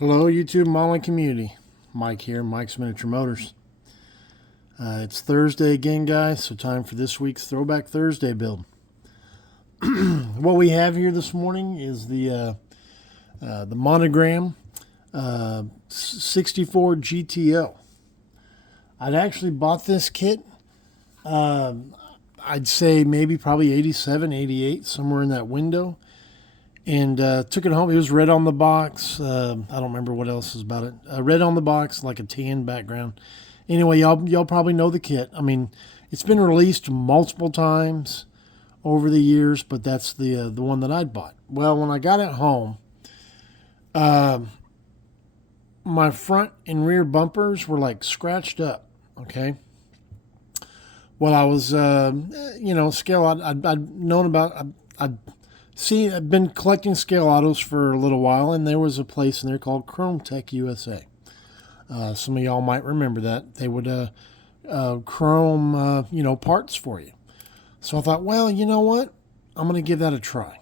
Hello, YouTube modeling community. Mike here, Mike's Miniature Motors. It's Thursday again, guys, so time for this week's Throwback Thursday build. What we have here this morning is the Monogram 64 GTO. I'd actually bought this kit, I'd say maybe probably 87, 88, somewhere in that window. And took it home. It was red on the box. I don't remember what else is about it. Red on the box, like a tan background. Anyway, y'all probably know the kit. I mean, it's been released multiple times over the years, but that's the one that I'd bought. Well, when I got it home, my front and rear bumpers were like scratched up. Okay. Well, I was, scale. I'd known about. I've been collecting scale autos for a little while, and there was a place in there called Chrome Tech USA. Some of y'all might remember that. They would chrome, parts for you. So I thought, well, you know what? I'm going to give that a try.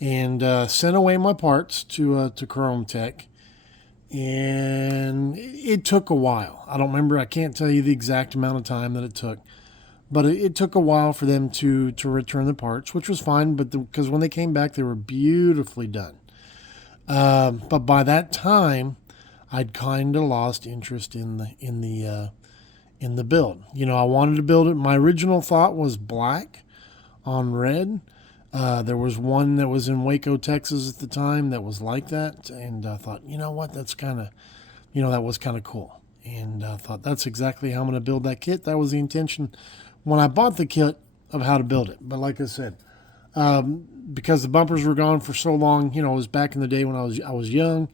And sent away my parts to Chrome Tech. And it took a while. I don't remember. I can't tell you the exact amount of time that it took. But it took a while for them to return the parts, which was fine. But because when they came back, they were beautifully done. But by that time, I'd kind of lost interest in the build. I wanted to build it. My original thought was black on red. There was one that was in Waco, Texas at the time that was like that, and I thought, you know what, that's kind of, that was kind of cool. And I thought that's exactly how I'm going to build that kit. That was the intention when I bought the kit of how to build it. But like I said, because the bumpers were gone for so long, it was back in the day when I was young,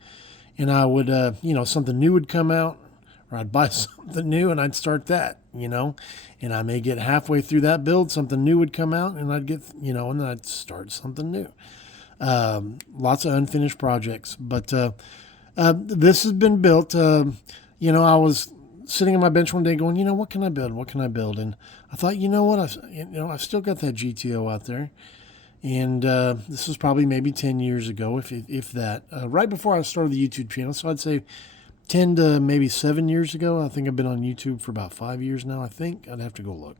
and I would, something new would come out, or I'd buy something new and I'd start that, and I may get halfway through that build, something new would come out, and I'd get, and then I'd start something new. Lots of unfinished projects, but this has been built. I was sitting on my bench one day going, what can I build? What can I build? And I thought, I've still got that GTO out there. And this was probably maybe 10 years ago, if that, right before I started the YouTube channel. So I'd say 10 to maybe 7 years ago. I think I've been on YouTube for about 5 years now, I think. I'd have to go look.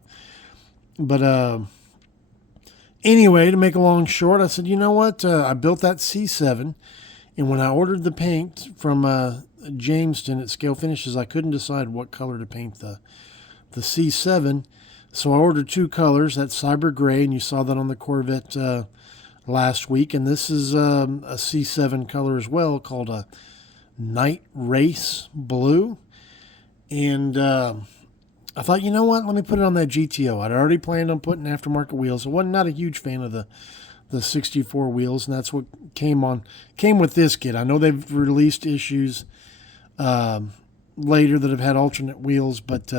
But anyway, to make a long short, I said, you know what? I built that C7. And when I ordered the paint from Jamestown at Scale Finishes, I couldn't decide what color to paint the C7. So I ordered two colors, that Cyber Gray, and you saw that on the Corvette last week. And this is a C7 color as well, called a Night Race Blue. And I thought, you know what, let me put it on that GTO. I'd already planned on putting aftermarket wheels. I wasn't not a huge fan of the 64 wheels, and that's what came with this kit. I know they've released issues later that have had alternate wheels, but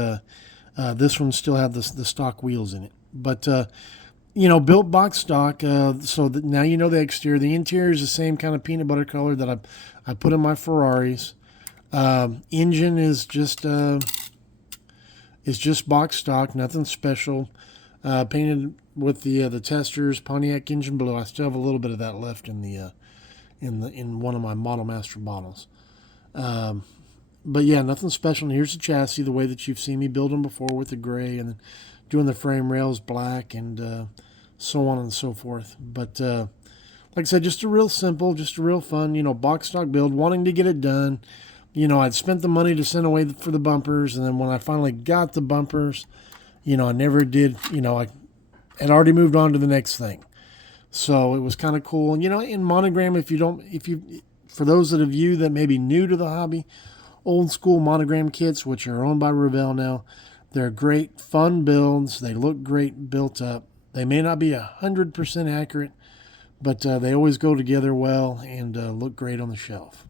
this one still had the stock wheels in it. But built box stock, so that now the exterior. The interior is the same kind of peanut butter color that I put in my Ferraris. Engine is just box stock, nothing special. Painted with the testers Pontiac engine blue. I still have a little bit of that left in one of my Model Master bottles. But yeah, nothing special. And here's the chassis, the way that you've seen me build them before, with the gray and doing the frame rails black and so on and so forth. But like I said, just a real simple, just a real fun, box stock build, wanting to get it done. I'd spent the money to send away for the bumpers, and then when I finally got the bumpers, I never did, I had already moved on to the next thing. So it was kind of cool. And, in Monogram, for those of you that may be new to the hobby, old school Monogram kits, which are owned by Revell now, they're great, fun builds. They look great built up. They may not be 100% accurate, but they always go together well and look great on the shelf.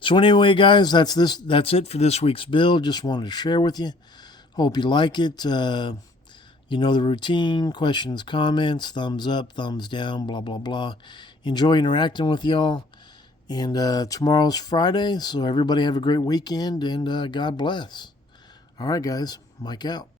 So anyway, guys, that's it for this week's build. Just wanted to share with you. Hope you like it. You know the routine, questions, comments, thumbs up, thumbs down, blah, blah, blah. Enjoy interacting with y'all. And tomorrow's Friday, so everybody have a great weekend, and God bless. All right, guys, Mike out.